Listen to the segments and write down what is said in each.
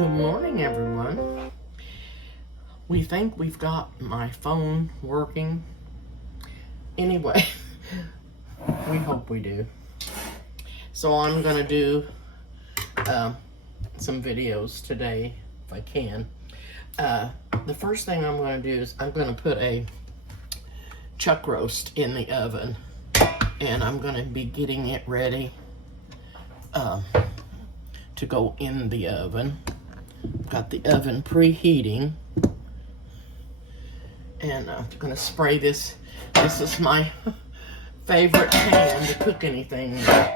Good morning, everyone. We think we've got my phone working. Anyway, we hope we do. So I'm gonna do some videos today, if I can. The first thing I'm gonna do is I'm gonna put a chuck roast in the oven, and I'm gonna be getting it ready to go in the oven. Got the oven preheating, and I'm gonna spray this. This is my favorite pan to cook anything with.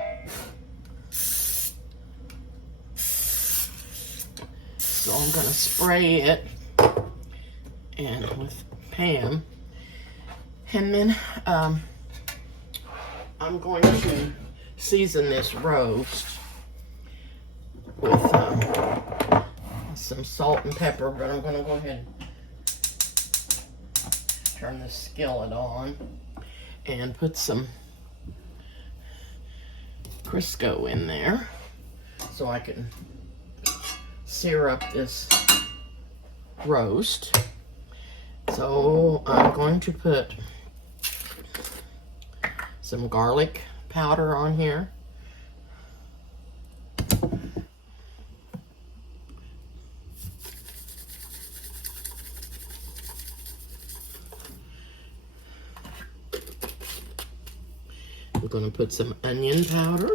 So I'm gonna spray it and with Pam, and then I'm going to season this roast with some salt and pepper, but I'm going to go ahead and turn the skillet on and put some Crisco in there so I can sear up this roast. So I'm going to put some garlic powder on here. I'm going to put some onion powder.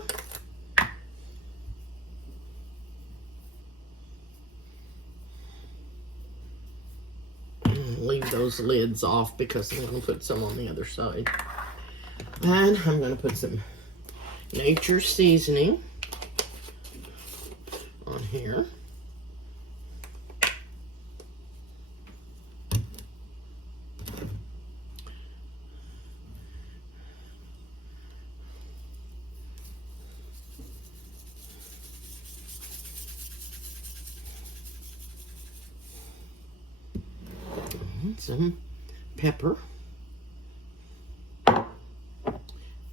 Leave those lids off because I'm going to put some on the other side. And I'm going to put some nature seasoning on here. Some pepper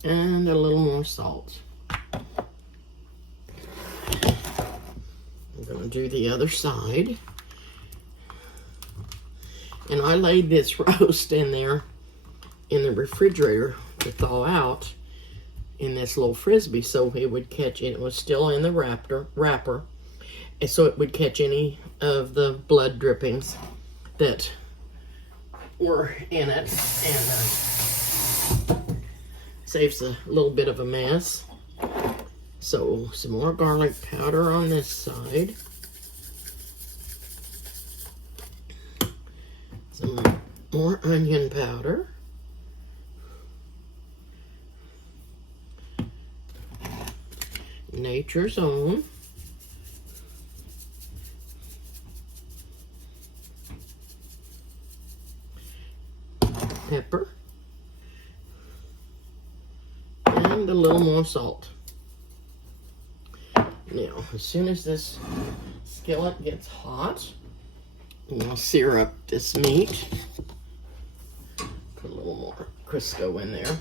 and a little more salt. I'm going to do the other side, and I laid this roast in there in the refrigerator to thaw out in this little frisbee so it would catch it. It was still in the wrapper, and so it would catch any of the blood drippings that were in it, and saves a little bit of a mess. So some more garlic powder on this side, some more onion powder, Nature's Own, pepper, and a little more salt. Now, as soon as this skillet gets hot, I'm going to sear up this meat. Put a little more Crisco in there.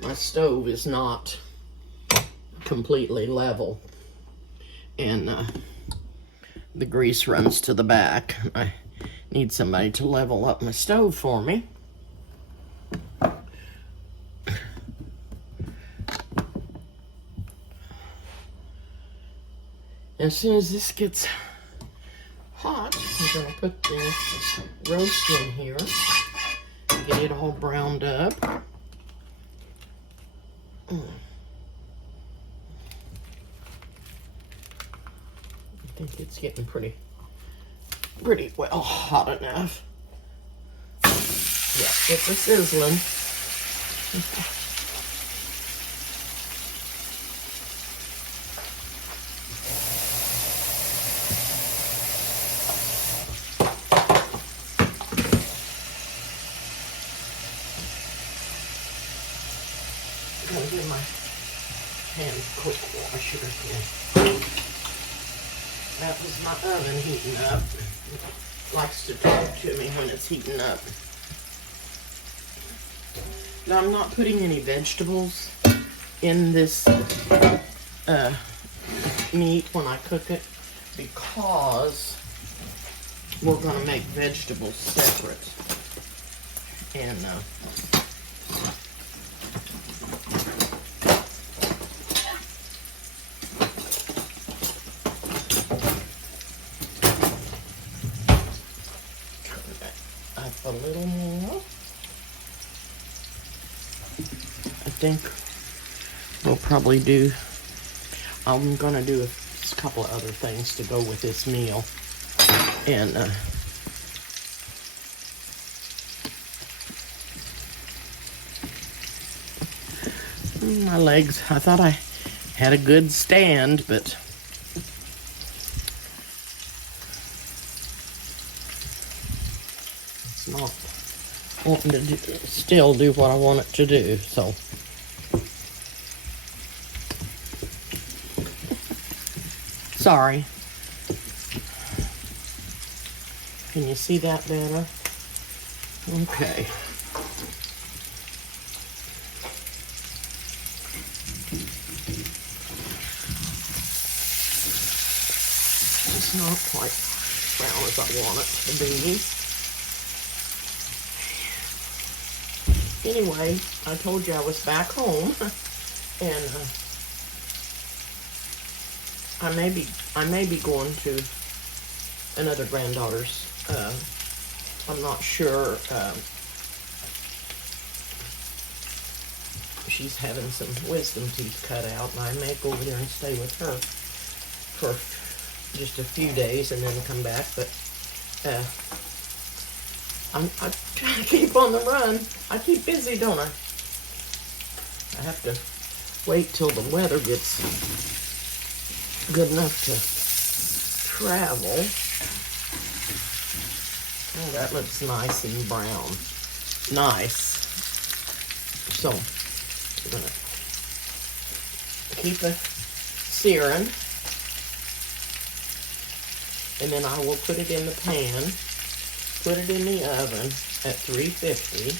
My stove is not completely level, and the grease runs to the back. I need somebody to level up my stove for me. As soon as this gets hot, I'm going to put the roast in here and get it all browned up. I think it's getting pretty well hot enough. Yeah, it's a sizzling. I'm gonna give my hands a quick washer again. That was my oven heating up. It likes to talk to me when it's heating up. Now I'm not putting any vegetables in this meat when I cook it, because we're going to make vegetables separate. And turn that up a little more. I think we'll probably do, I'm going to do a couple of other things to go with this meal. And my legs, I thought I had a good stand, but it's not wanting to still do what I want it to do, so. Sorry. Can you see that better? Okay. It's not quite brown as I want it to be. Anyway, I told you I was back home, and I may be going to another granddaughter's. I'm not sure. She's having some wisdom teeth cut out, and I may go over there and stay with her for just a few days and then come back. But I'm trying to keep on the run. I keep busy, don't I? I have to wait till the weather gets good enough to travel. Oh, that looks nice and brown. Nice. So, we're going to keep it searing. And then I will put it in the pan, put it in the oven at 350.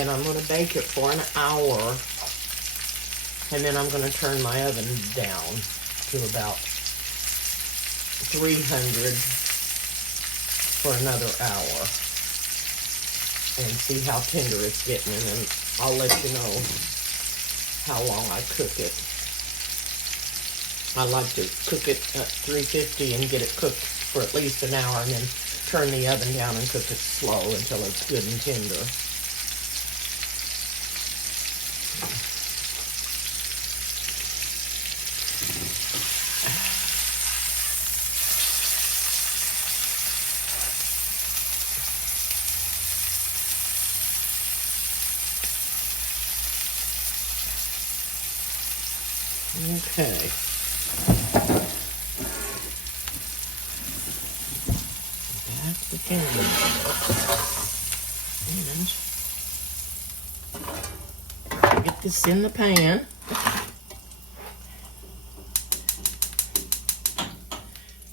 And I'm going to bake it for an hour. And then I'm going to turn my oven down to about 300 for another hour and see how tender it's getting, and then I'll let you know how long I cook it. I like to cook it at 350 and get it cooked for at least an hour, and then turn the oven down and cook it slow until it's good and tender. Okay. Back the pan. And get this in the pan.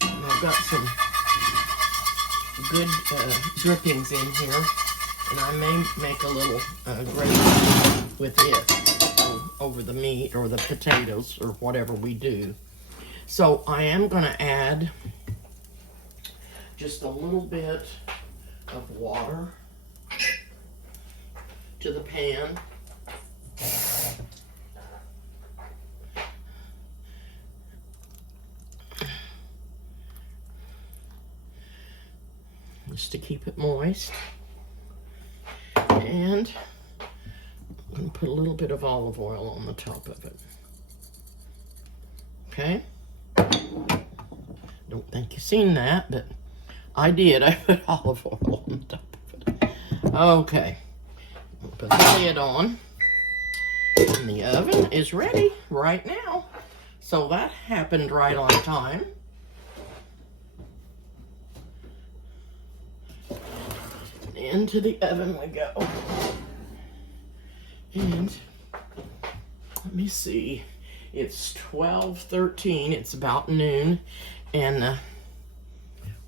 And I've got some good drippings in here. And I may make a little gravy with it over the meat or the potatoes or whatever we do. So I am going to add just a little bit of water to the pan. Just to keep it moist. And I'm going to put a little bit of olive oil on the top of it. Okay? Don't think you've seen that, but I did. I put olive oil on the top of it. Okay. I'll put the lid on. And the oven is ready right now. So that happened right on time. Into the oven we go. And let me see. It's 12:13. It's about noon. And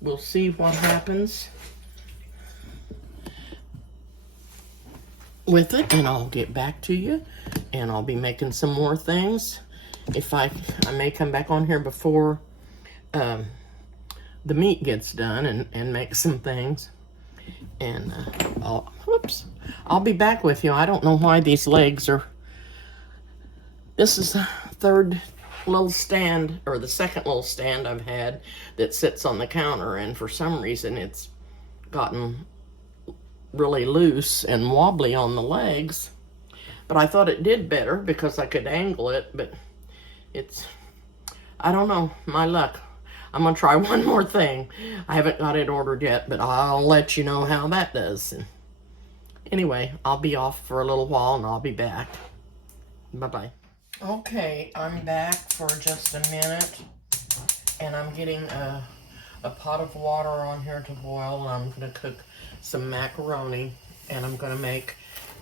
we'll see what happens with it. And I'll get back to you and I'll be making some more things. If I may come back on here before the meat gets done and make some things. And I'll be back with you. I don't know why these legs are, this is the third little stand, or the second little stand I've had that sits on the counter, and for some reason it's gotten really loose and wobbly on the legs. But I thought it did better because I could angle it, but it's, I don't know, my luck. I'm gonna try one more thing. I haven't got it ordered yet, but I'll let you know how that does. Anyway, I'll be off for a little while and I'll be back. Bye-bye. Okay, I'm back for just a minute, and I'm getting a pot of water on here to boil, and I'm gonna cook some macaroni, and I'm gonna make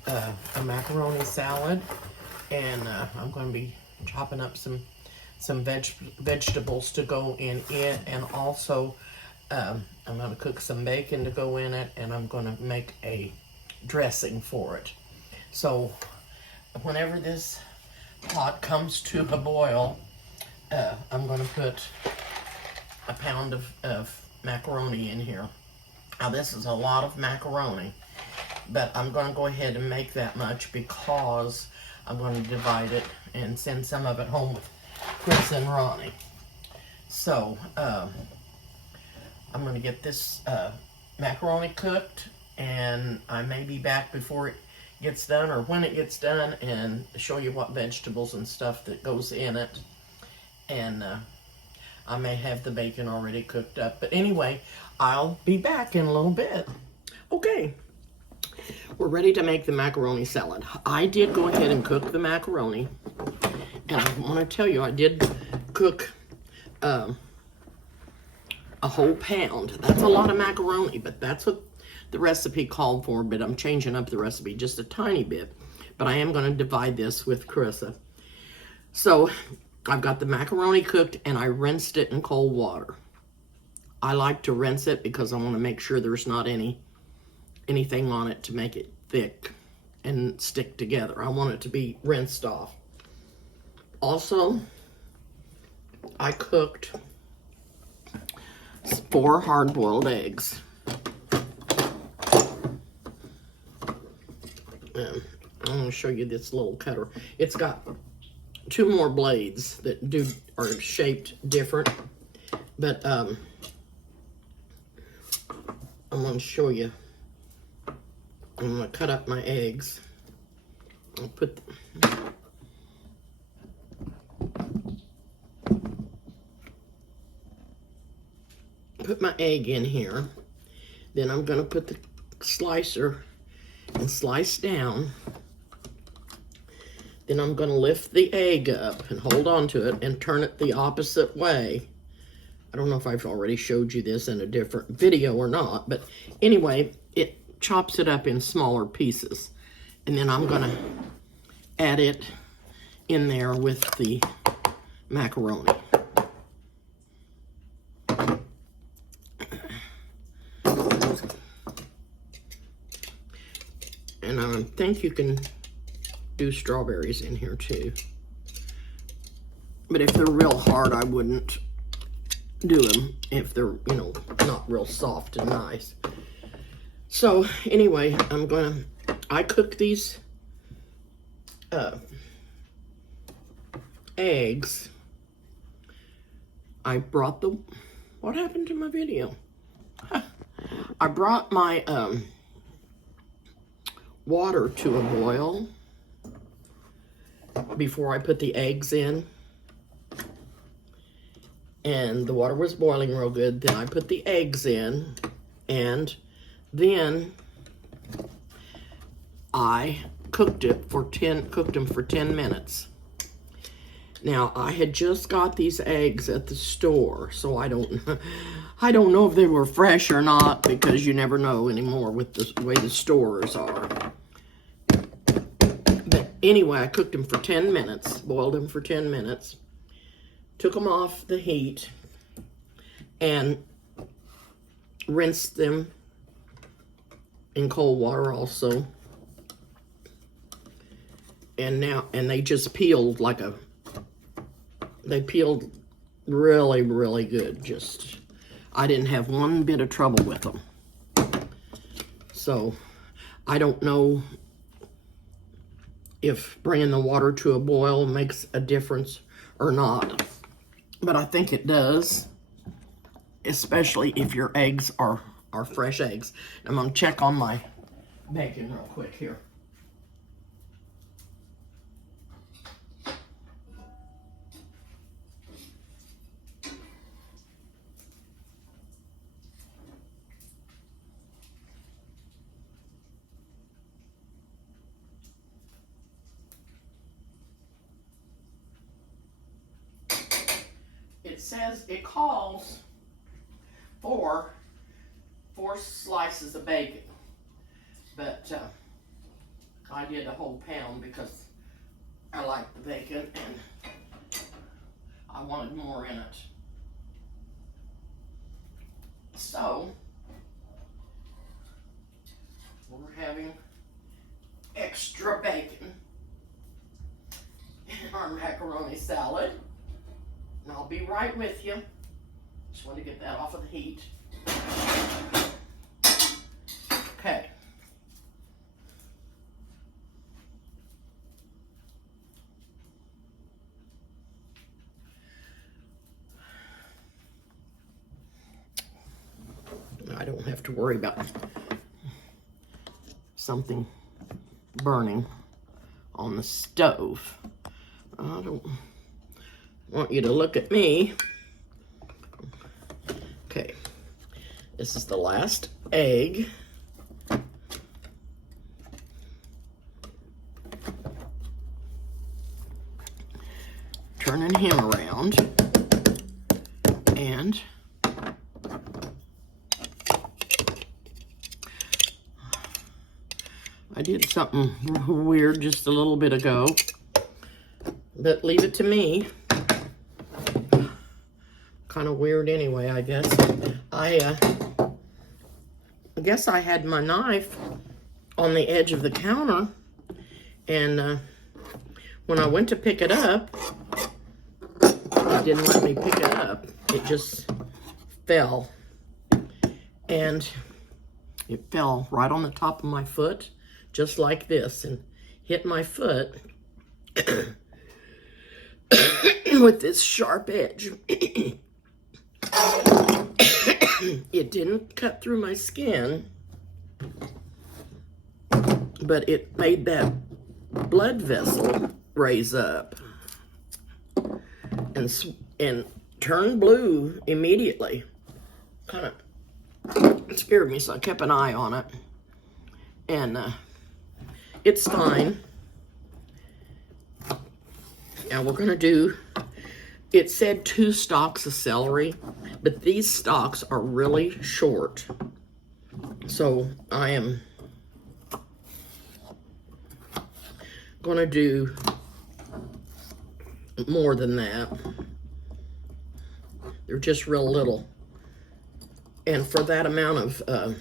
a macaroni salad, and I'm gonna be chopping up some vegetables to go in it, and also I'm going to cook some bacon to go in it, and I'm going to make a dressing for it. So whenever this pot comes to a boil, I'm going to put a pound of macaroni in here. Now this is a lot of macaroni, but I'm going to go ahead and make that much because I'm going to divide it and send some of it home with Chris and Ronnie. So I'm going to get this macaroni cooked, and I may be back before it gets done or when it gets done and show you what vegetables and stuff that goes in it. And I may have the bacon already cooked up. But anyway, I'll be back in a little bit. Okay, we're ready to make the macaroni salad. I did go ahead and cook the macaroni. And I want to tell you, I did cook a whole pound. That's a lot of macaroni, but that's what the recipe called for. But I'm changing up the recipe just a tiny bit. But I am going to divide this with Carissa. So I've got the macaroni cooked, and I rinsed it in cold water. I like to rinse it because I want to make sure there's not anything on it to make it thick and stick together. I want it to be rinsed off. Also, I cooked 4 hard-boiled eggs. I'm going to show you this little cutter. It's got 2 more blades that are shaped different, but I'm going to show you. I'm going to cut up my eggs. I'll put my egg in here. Then I'm going to put the slicer and slice down. Then I'm going to lift the egg up and hold on to it and turn it the opposite way. I don't know if I've already showed you this in a different video or not, but anyway, it chops it up in smaller pieces. And then I'm going to add it in there with the macaroni. And I think you can do strawberries in here too. But if they're real hard, I wouldn't do them if they're, not real soft and nice. So anyway, I cook these eggs. I brought what happened to my video? I brought my water to a boil before I put the eggs in, and the water was boiling real good. Then I put the eggs in, and then I cooked them for 10 minutes. Now I had just got these eggs at the store, so I don't know if they were fresh or not, because you never know anymore with the way the stores are. But anyway, I cooked them for 10 minutes, boiled them for 10 minutes, took them off the heat, and rinsed them in cold water also. and they just peeled they peeled really, really good. I didn't have one bit of trouble with them. So I don't know if bringing the water to a boil makes a difference or not, but I think it does, especially if your eggs are fresh eggs. I'm going to check on my bacon real quick here. It says it calls for 4 slices of bacon, but I did a whole pound because I like the bacon and I wanted more in it. So we're having extra bacon in our macaroni salad. And I'll be right with you. Just want to get that off of the heat. Okay. I don't have to worry about something burning on the stove. I don't want you to look at me. Okay, this is the last egg. Turning him around, and I did something weird just a little bit ago, but leave it to me. Kind of weird anyway, I guess. I guess I had my knife on the edge of the counter, and when I went to pick it up, it didn't let me pick it up. It just fell, and it fell right on the top of my foot, just like this, and hit my foot with this sharp edge. It didn't cut through my skin, but it made that blood vessel raise up and turn blue immediately. Kind of scared me, so I kept an eye on it, and it's fine. Now we're gonna do, it said 2 stalks of celery, but these stalks are really short, so I am gonna do more than that. They're just real little, and for that amount of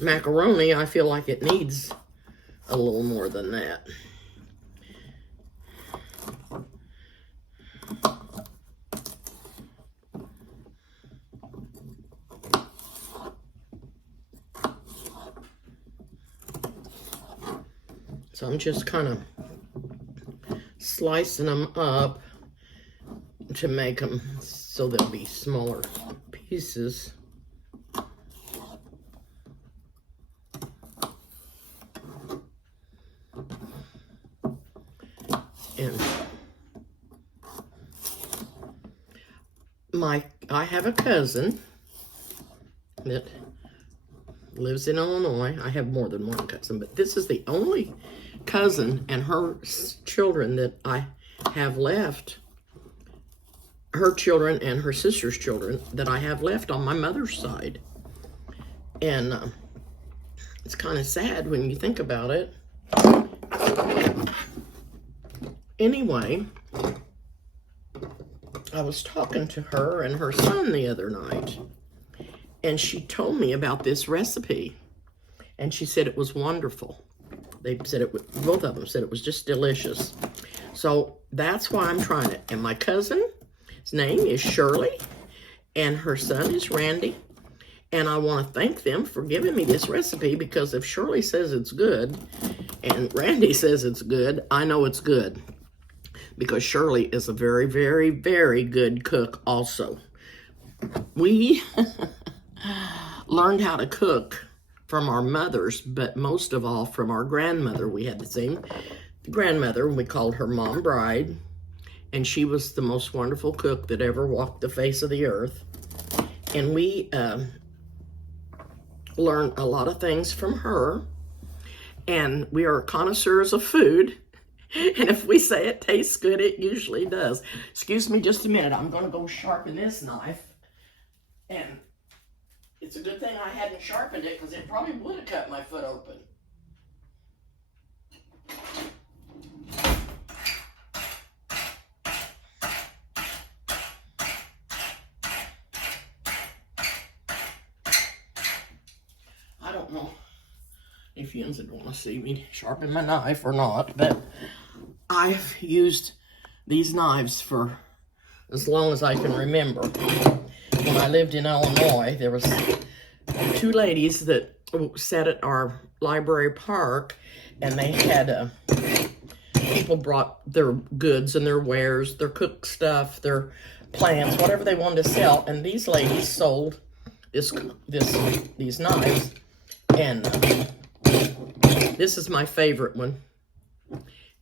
macaroni, I feel like it needs a little more than that. So I'm just kind of slicing them up to make them so they'll be smaller pieces. And I have a cousin that lives in Illinois. I have more than one cousin, but this is the only cousin and her children that I have left. Her children and her sister's children that I have left on my mother's side. And it's kind of sad when you think about it. Anyway, I was talking to her and her son the other night, and she told me about this recipe, and she said it was wonderful. They said both of them said it was just delicious. So that's why I'm trying it. And my cousin's name is Shirley, and her son is Randy. And I want to thank them for giving me this recipe, because if Shirley says it's good and Randy says it's good, I know it's good. Because Shirley is a very, very, very good cook also. We learned how to cook from our mothers, but most of all from our grandmother. We had the same grandmother, and we called her Mom Bride. And she was the most wonderful cook that ever walked the face of the earth. And we learned a lot of things from her. And we are connoisseurs of food. And if we say it tastes good, it usually does. Excuse me just a minute. I'm going to go sharpen this knife. And it's a good thing I hadn't sharpened it, because it probably would have cut my foot open. I don't know if you would want to see me sharpen my knife or not, but I've used these knives for as long as I can remember. When I lived in Illinois, there was 2 ladies that sat at our library park, and they had people brought their goods and their wares, their cooked stuff, their plants, whatever they wanted to sell, and these ladies sold these knives. And this is my favorite one.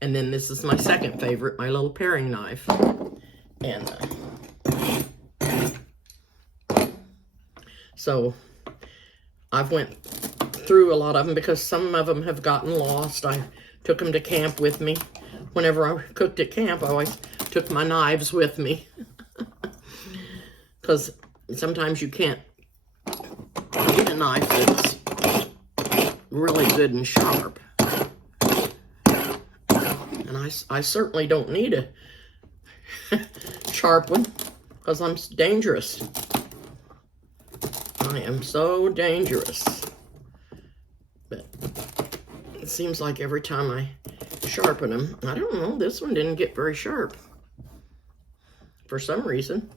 And then this is my second favorite, my little paring knife. And so I've went through a lot of them, because some of them have gotten lost. I took them to camp with me. Whenever I cooked at camp, I always took my knives with me. Because sometimes you can't get a knife that's really good and sharp. And I certainly don't need a sharp one, because I'm dangerous. I am so dangerous. But it seems like every time I sharpen them, I don't know, this one didn't get very sharp for some reason.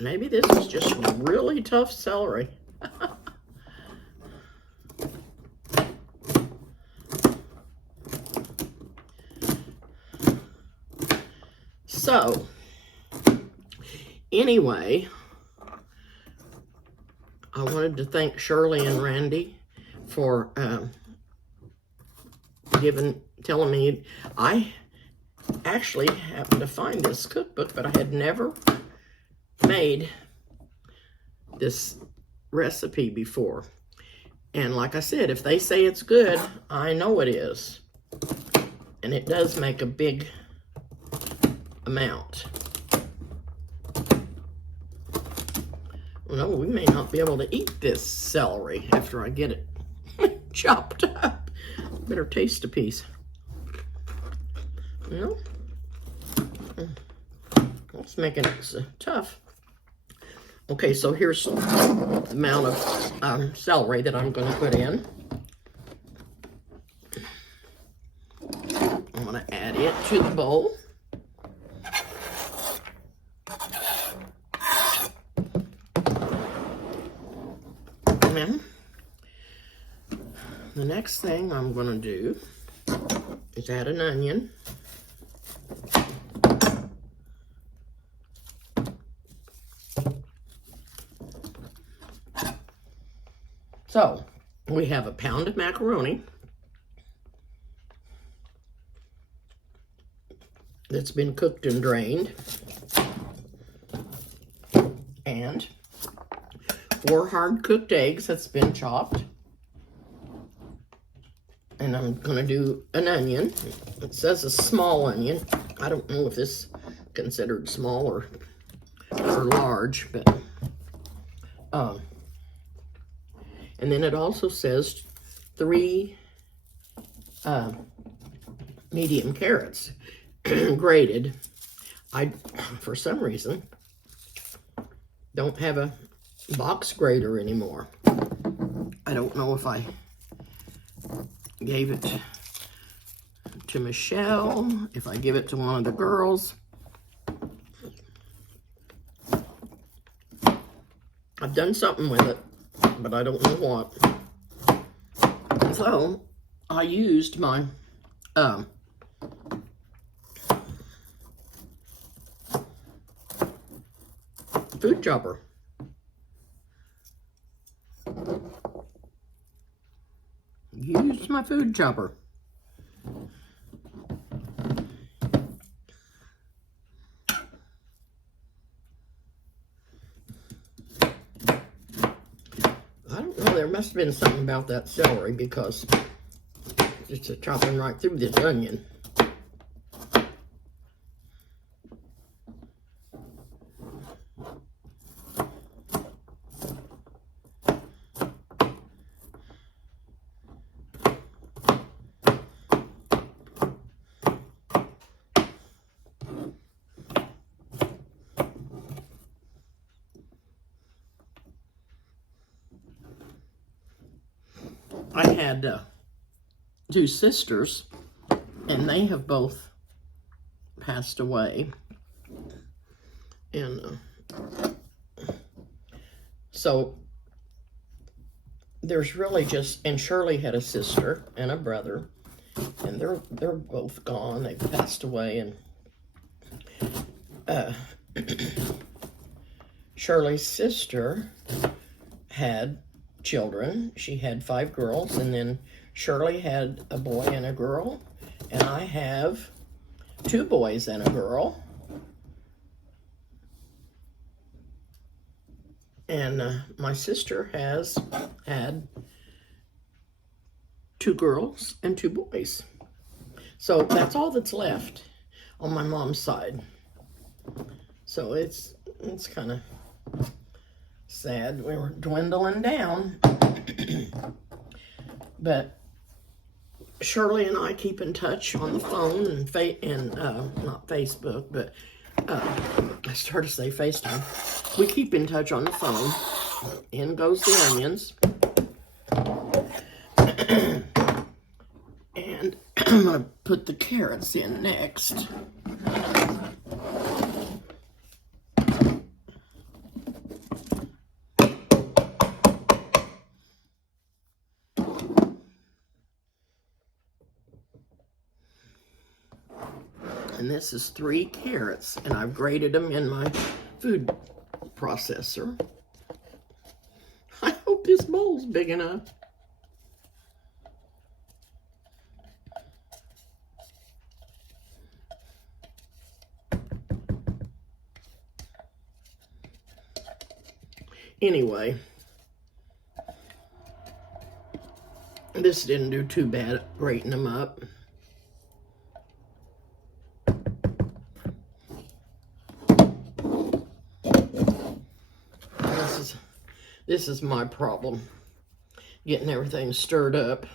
Maybe this is just really tough celery. So, anyway, I wanted to thank Shirley and Randy for telling me. I actually happened to find this cookbook, but I had never made this recipe before. And like I said, if they say it's good, I know it is. And it does make a big amount. No, we may not be able to eat this celery after I get it chopped up. Better taste a piece. No, that's making it so tough. Okay, so here's the amount of celery that I'm going to put in. I'm going to add it to the bowl. And the next thing I'm going to do is add an onion. So, we have a pound of macaroni that's been cooked and drained, and 4 hard-cooked eggs that's been chopped. And I'm going to do an onion. It says a small onion. I don't know if this is considered small or large, but and then it also says 3 medium carrots, grated. I, for some reason, don't have a box grater anymore. I don't know if I gave it to Michelle, if I give it to one of the girls. I've done something with it, but I don't know what. So I used my food chopper. Used my food chopper. I don't know, there must have been something about that celery because it's chopping right through this onion. I had two sisters, and they have both passed away. And so there's really just, and Shirley had a sister and a brother, and they're both gone. They've passed away. And Shirley's sister had children. She had 5 girls, and then Shirley had a boy and a girl, and I have 2 boys and a girl. And my sister has had 2 girls and 2 boys. So that's all that's left on my mom's side. So it's kind of sad. We were dwindling down. But Shirley and I keep in touch on the phone and not Facebook, but I started to say FaceTime. We keep in touch on the phone. In goes the onions. And I'm going to put the carrots in next. And this is 3 carrots, and I've grated them in my food processor. I hope this bowl's big enough. Anyway, this didn't do too bad grating them up. This is my problem, getting everything stirred up.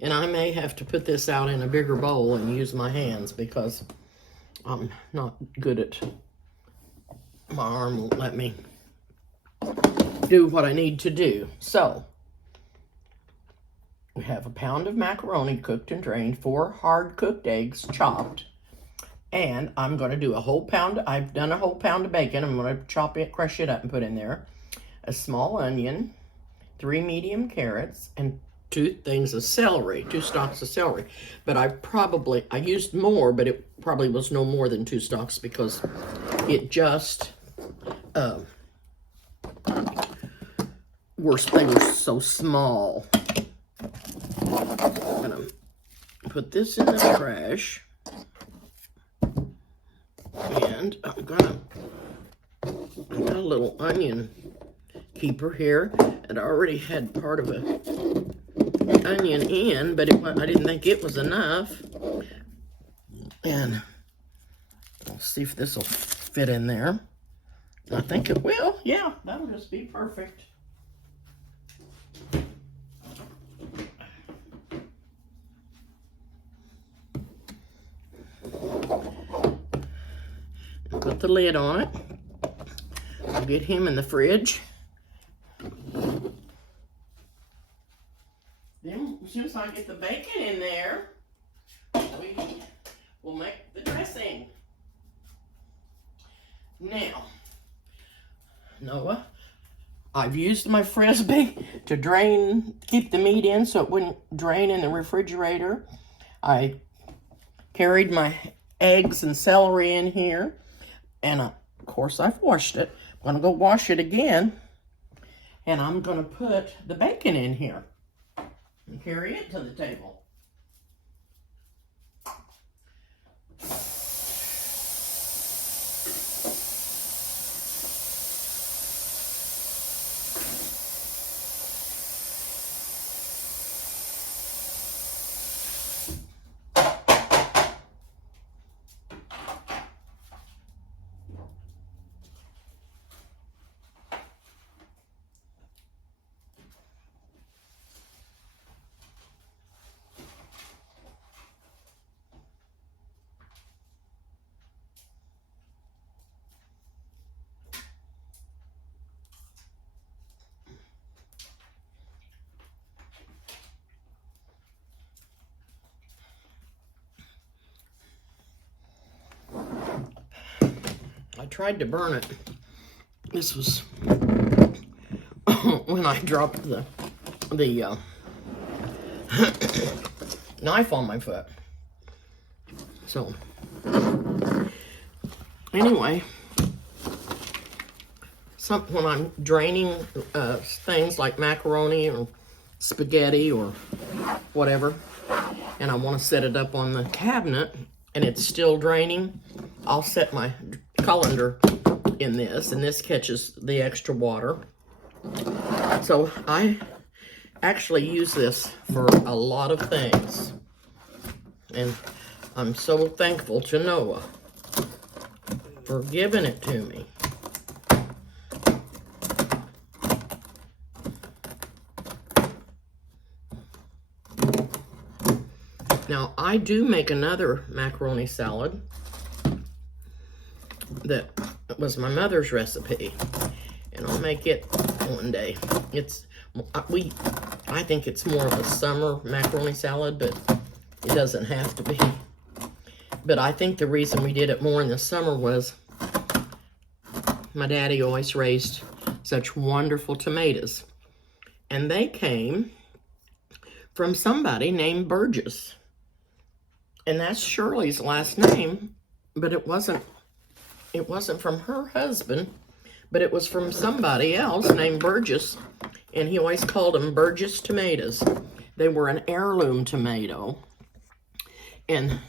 And I may have to put this out in a bigger bowl and use my hands because I'm not good at, my arm won't let me do what I need to do. So, we have a pound of macaroni cooked and drained, 4 hard-cooked eggs chopped, and I'm going to do a whole pound. I've done a whole pound of bacon. I'm going to chop it, crush it up, and put in there. A small onion, 3 medium carrots, and 2 things of celery, 2 stalks of celery. But I used more, but it probably was no more than 2 stalks because it just, they were so small. I'm gonna put this in the trash, and I got a little onion keeper here, and I already had part of an onion in, but I didn't think it was enough. And I'll see if this will fit in there. I think it will. Yeah, that'll just be perfect. Put the lid on it. I'll get him in the fridge. as soon as I get the bacon in there, we'll make the dressing. Now, Noah, I've used my Frisbee to keep the meat in so it wouldn't drain in the refrigerator. I carried my eggs and celery in here, and of course I've washed it. I'm gonna go wash it again, and I'm gonna put the bacon in here and carry it to the table. I tried to burn it. This was when I dropped the knife on my foot. So anyway, when I'm draining things like macaroni or spaghetti or whatever, and I want to set it up on the cabinet and it's still draining, I'll set my colander in this, and this catches the extra water. So I actually use this for a lot of things, and I'm so thankful to Noah for giving it to me. Now, I do make another macaroni salad that was my mother's recipe, and I'll make it one day. I think it's more of a summer macaroni salad, but it doesn't have to be. But I think the reason we did it more in the summer was my daddy always raised such wonderful tomatoes, and they came from somebody named Burgess. And that's Shirley's last name, but it wasn't from her husband, but it was from somebody else named Burgess, and he always called them Burgess tomatoes. They were an heirloom tomato, and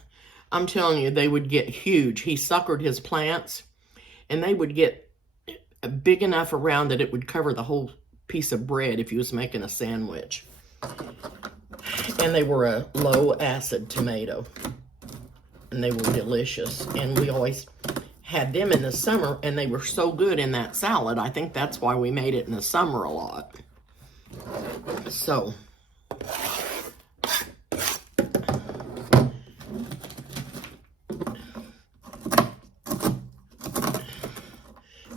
I'm telling you, they would get huge. He suckered his plants, and they would get big enough around that it would cover the whole piece of bread if he was making a sandwich. And they were a low-acid tomato, and they were delicious. And we always had them in the summer, and they were so good in that salad. I think that's why we made it in the summer a lot. So,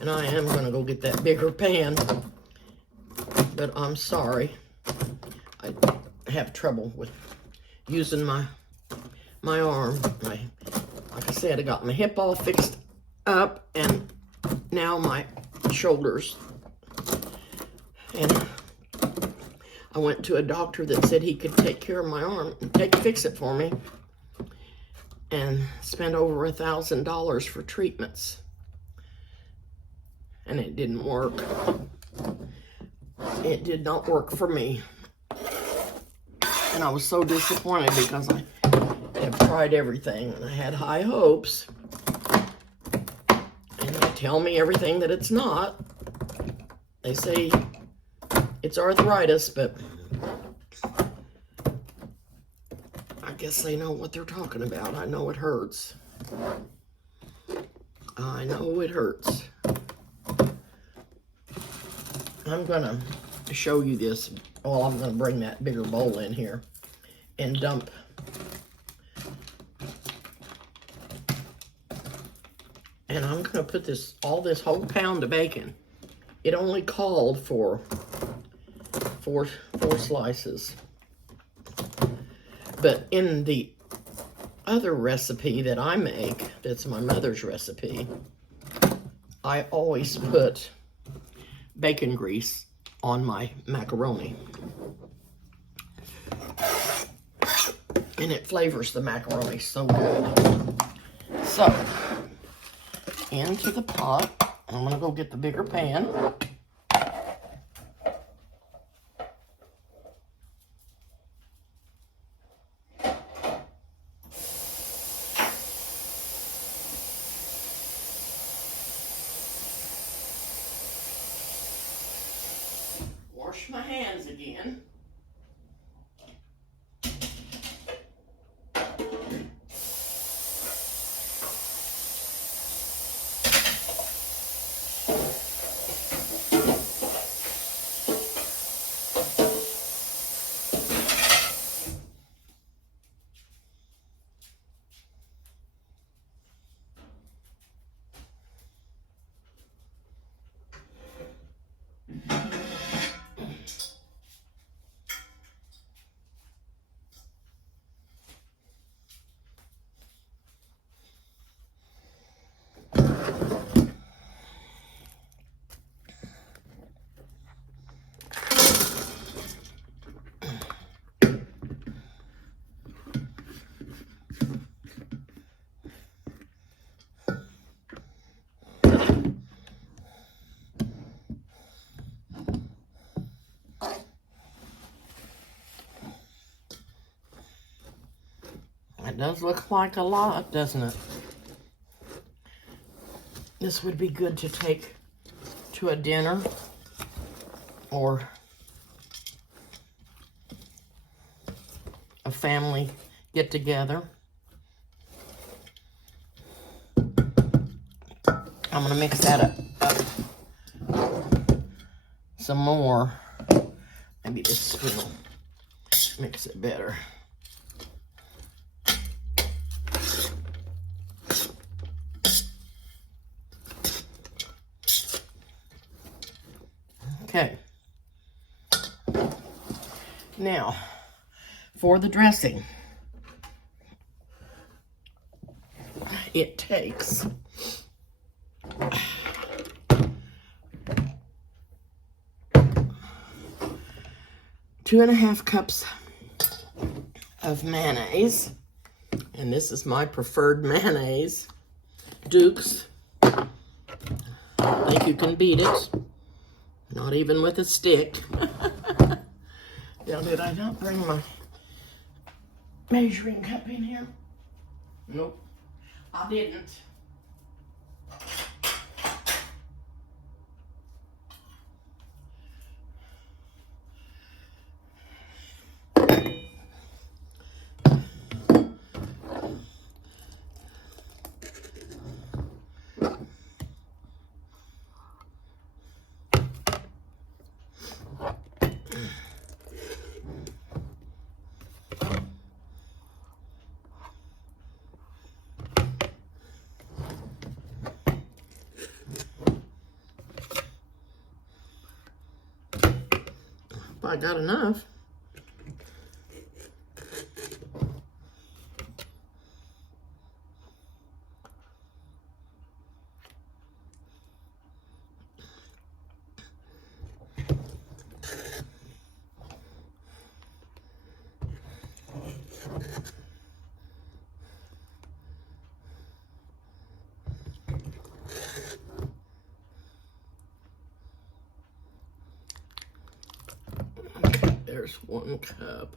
and I am going to go get that bigger pan, but I'm sorry. I have trouble with using my arm. Like I said, I got my hip all fixed up, and now my shoulders. And I went to a doctor that said he could take care of my arm and fix it for me, and spent over $1,000 for treatments, and it didn't work. It did not work for me. And I was so disappointed because I have tried everything, and I had high hopes. And they tell me everything that it's not. They say it's arthritis, but I guess they know what they're talking about. I know it hurts. I know it hurts. I'm gonna show you this. Well, I'm gonna bring that bigger bowl in here and dump and I'm gonna put this whole pound of bacon. It only called for four slices. But in the other recipe that I make, that's my mother's recipe, I always put bacon grease on my macaroni. And it flavors the macaroni so good. So, into the pot. I'm going to go get the bigger pan. Wash my hands again. It does look like a lot, doesn't it? This would be good to take to a dinner or a family get together. I'm gonna mix that up some more. Maybe this spoon will mix it better. Okay. Now, for the dressing, it takes 2.5 cups of mayonnaise, and this is my preferred mayonnaise, Duke's. I think you can beat it. Not even with a stick. Now, did I not bring my measuring cup in here? Nope, I didn't. I got enough. There's 1 cup.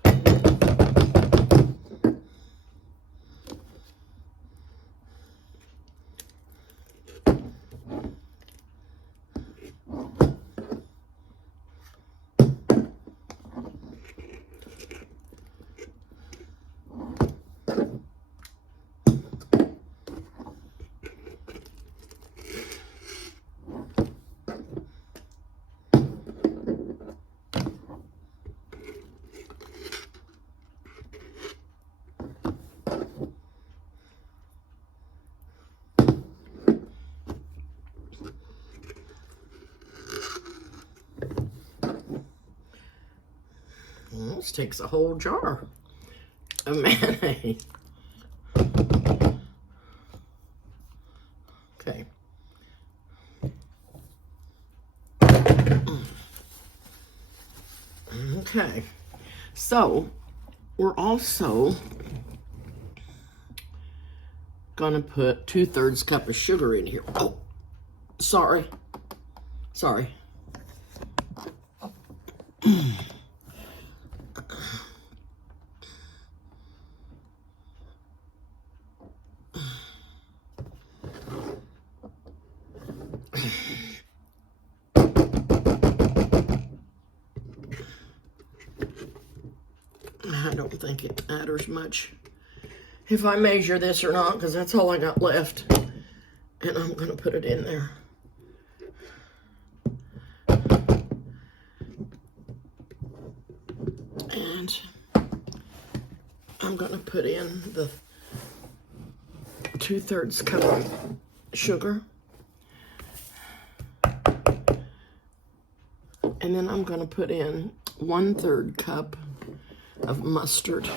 This takes a whole jar of mayonnaise. Okay. Okay. So, we're also gonna put 2/3 cup of sugar in here. Oh, sorry. Sorry. I don't think it matters much if I measure this or not, because that's all I got left. And I'm going to put it in there. And I'm going to put in the 2/3 cup of sugar. And then I'm going to put in 1/3 cup of mustard.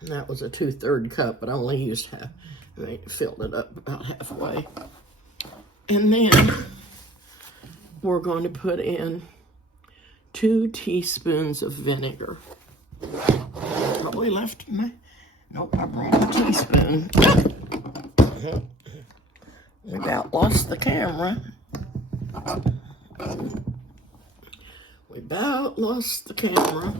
And that was a 2/3 cup, but I only used half. I filled it up about halfway. And then we're going to put in 2 teaspoons of vinegar. Probably left my, nope, I brought the teaspoon. We about lost the camera. We about lost the camera.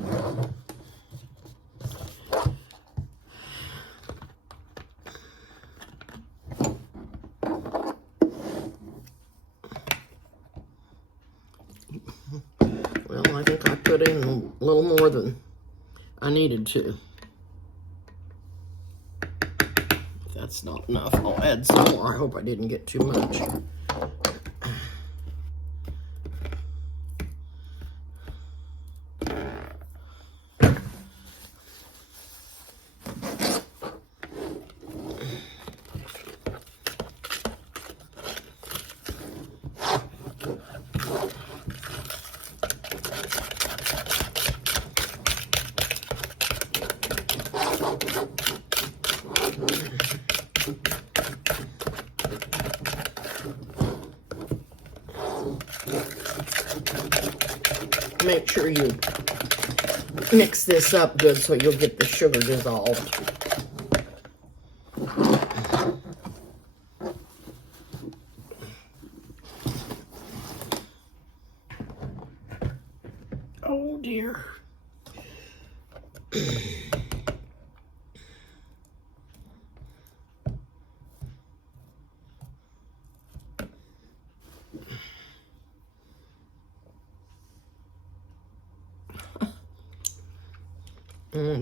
Well, I think I put in a little more than I needed to. If that's not enough, I'll add some more. I hope I didn't get too much. Make sure you mix this up good so you'll get the sugar dissolved. Oh dear.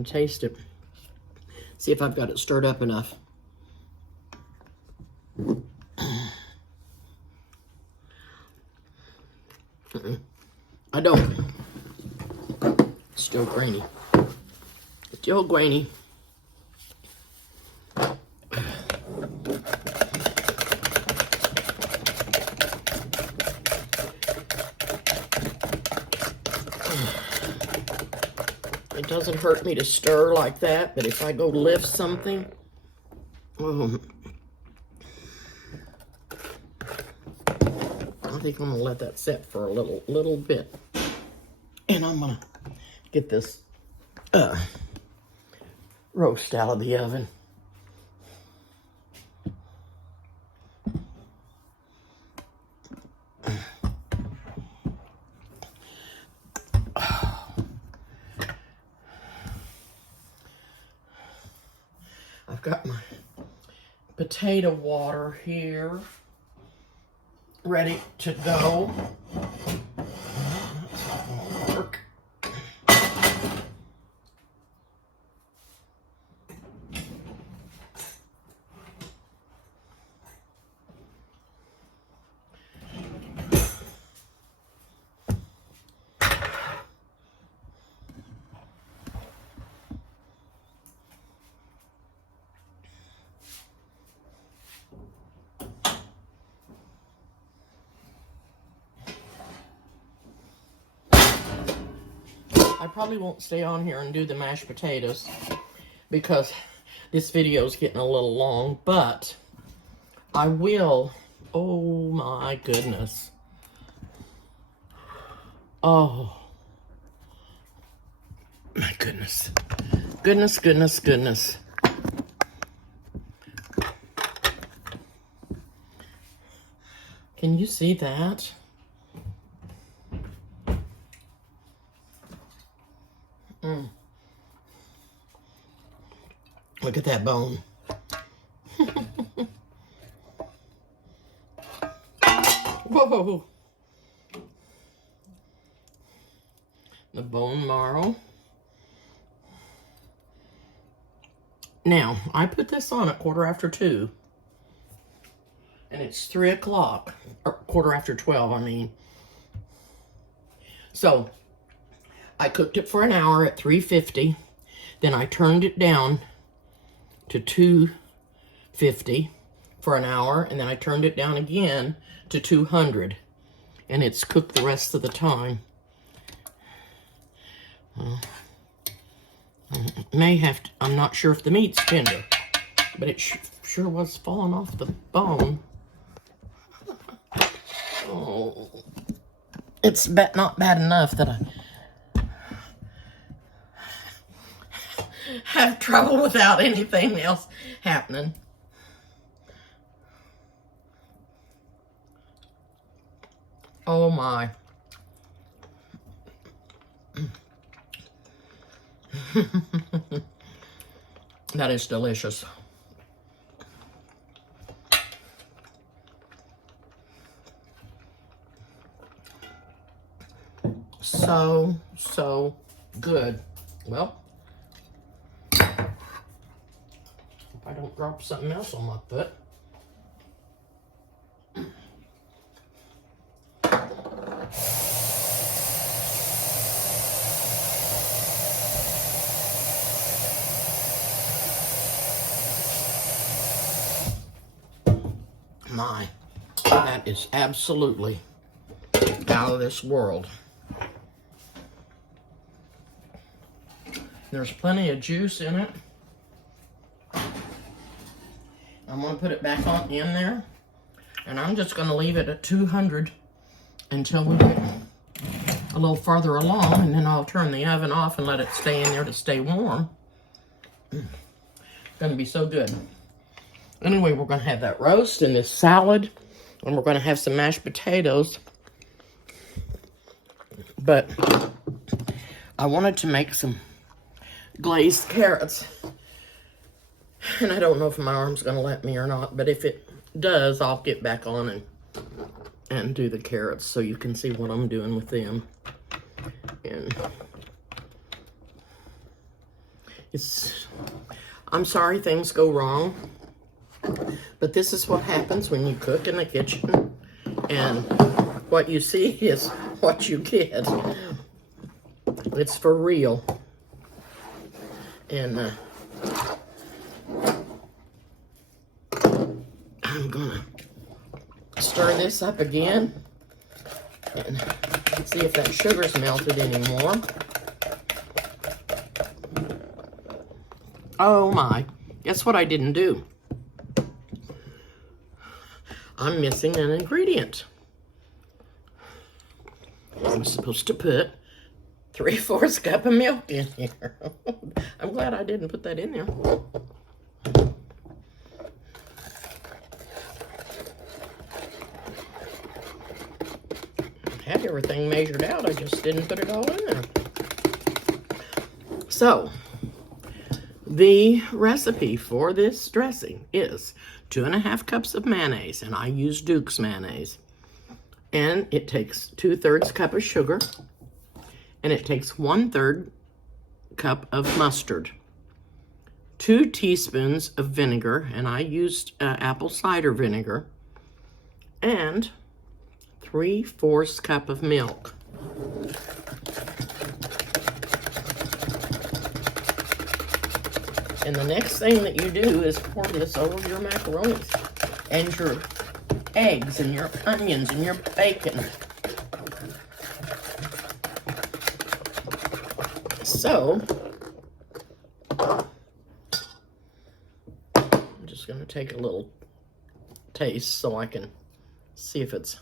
Taste it. See if I've got it stirred up enough. I don't. It's still grainy. Still grainy. It doesn't hurt me to stir like that, but if I go lift something, I think I'm gonna let that set for a little bit, and I'm gonna get this roast out of the oven. I've got my potato water here, ready to go. Work. I probably won't stay on here and do the mashed potatoes because this video is getting a little long, but I will. Oh my goodness. Oh my goodness. Goodness, goodness, goodness. Can you see that? Look at that bone. Whoa. The bone marrow. Now, I put this on at 2:15. And it's 3 o'clock. Or 12:15, I mean. So, I cooked it for an hour at 350. Then I turned it down to 250 for an hour. And then I turned it down again to 200. And it's cooked the rest of the time. May have to, I'm not sure if the meat's tender. But it sure was falling off the bone. Oh, it's not bad enough that I have trouble without anything else happening. Oh my. That is delicious. So good. Well, hope I don't drop something else on my foot. My, that is absolutely out of this world. There's plenty of juice in it. I'm going to put it back on in there. And I'm just going to leave it at 200 until we get a little farther along. And then I'll turn the oven off and let it stay in there to stay warm. It's going to be so good. Anyway, we're going to have that roast and this salad. And we're going to have some mashed potatoes. But I wanted to make some glazed carrots. And I don't know if my arm's going to let me or not. But if it does, I'll get back on and do the carrots so you can see what I'm doing with them. And I'm sorry things go wrong. But this is what happens when you cook in the kitchen. And what you see is what you get. It's for real. And I'm gonna stir this up again and see if that sugar's melted anymore. Oh my, guess what I didn't do? I'm missing an ingredient. I'm supposed to put 3/4 cup of milk in here. I'm glad I didn't put that in there. I had everything measured out, I just didn't put it all in there. So, the recipe for this dressing is 2½ cups of mayonnaise, and I use Duke's mayonnaise. And it takes 2/3 cup of sugar, and it takes 1/3 cup of mustard, 2 teaspoons of vinegar, and I used apple cider vinegar, and 3/4 cup of milk. And the next thing that you do is pour this over your macaronis and your eggs and your onions and your bacon. So, I'm just going to take a little taste so I can see if it's,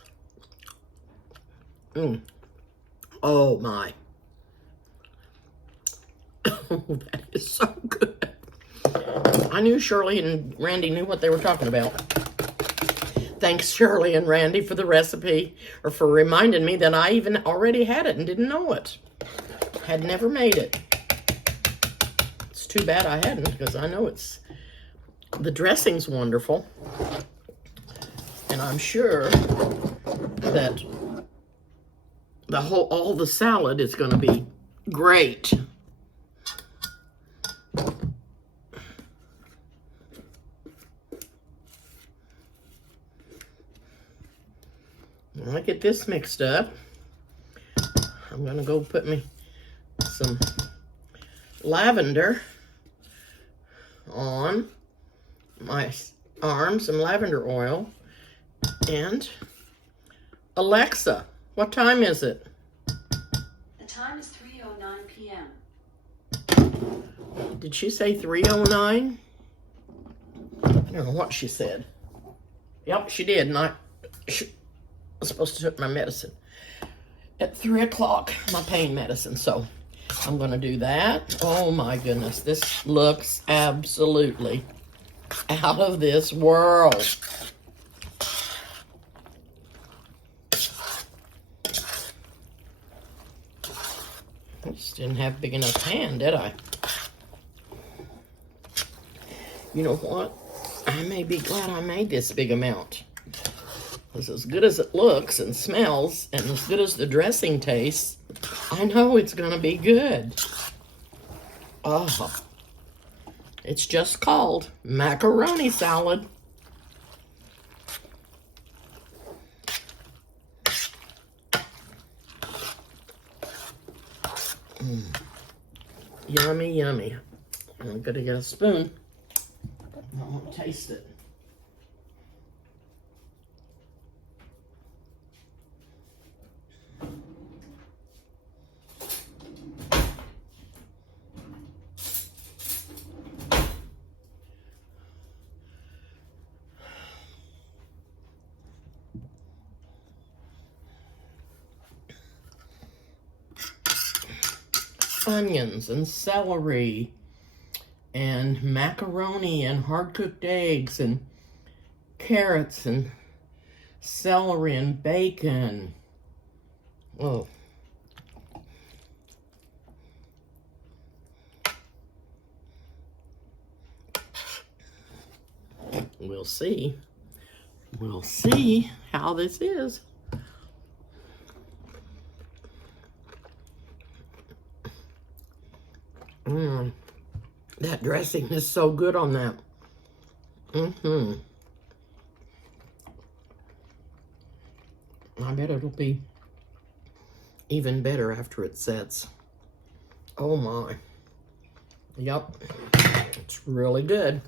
oh my. That is so good. I knew Shirley and Randy knew what they were talking about. Thanks, Shirley and Randy, for the recipe, or for reminding me that I even already had it and didn't know it. Had never made it. It's too bad I hadn't, because I know the dressing's wonderful. And I'm sure that all the salad is going to be great. When I get this mixed up, I'm going to go put me some lavender on my arm, some lavender oil. And Alexa, what time is it? The time is 3:09 p.m. Did she say 3:09? I don't know what she said. Yep, she did. And I was supposed to take my medicine at 3 o'clock, my pain medicine. So I'm going to do that. Oh my goodness, this looks absolutely out of this world. I just didn't have a big enough pan, did I? You know what? I may be glad I made this big amount. Because as good as it looks and smells, and as good as the dressing tastes, I know it's going to be good. Oh, it's just called Macaroni Salad. Yummy, yummy. I'm going to get a spoon. I want to taste it. Onions and celery and macaroni and hard-cooked eggs and carrots and celery and bacon. Oh. We'll see. We'll see how this is. That dressing is so good on that. I bet it'll be even better after it sets. Oh my. Yep. It's really good.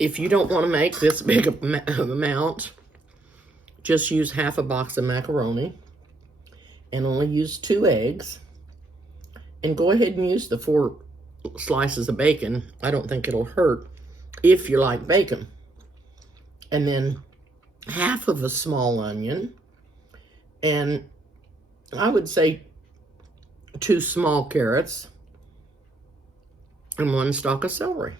If you don't want to make this big amount, just use half a box of macaroni and only use 2 eggs. And go ahead and use the 4 slices of bacon. I don't think it'll hurt if you like bacon. And then half of a small onion. And I would say 2 small carrots. And 1 stalk of celery.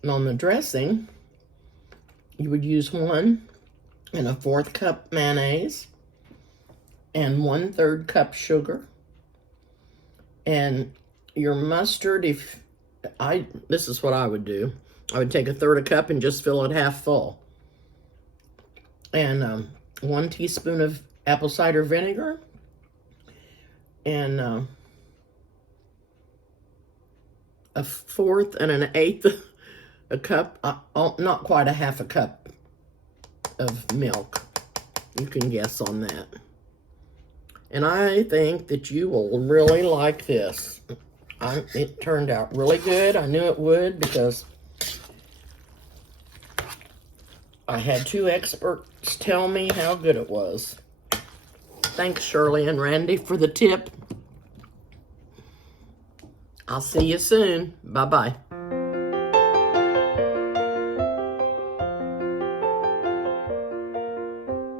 And on the dressing, you would use 1 1/4 cup mayonnaise. And 1/3 cup sugar. And your mustard, this is what I would do. I would take 1/3 cup and just fill it half full. And 1 teaspoon of apple cider vinegar. And a 1/4 and an 1/8 a cup, not quite a half a cup of milk. You can guess on that. And I think that you will really like this. It turned out really good. I knew it would because I had 2 experts tell me how good it was. Thanks, Shirley and Randy, for the tip. I'll see you soon. Bye-bye.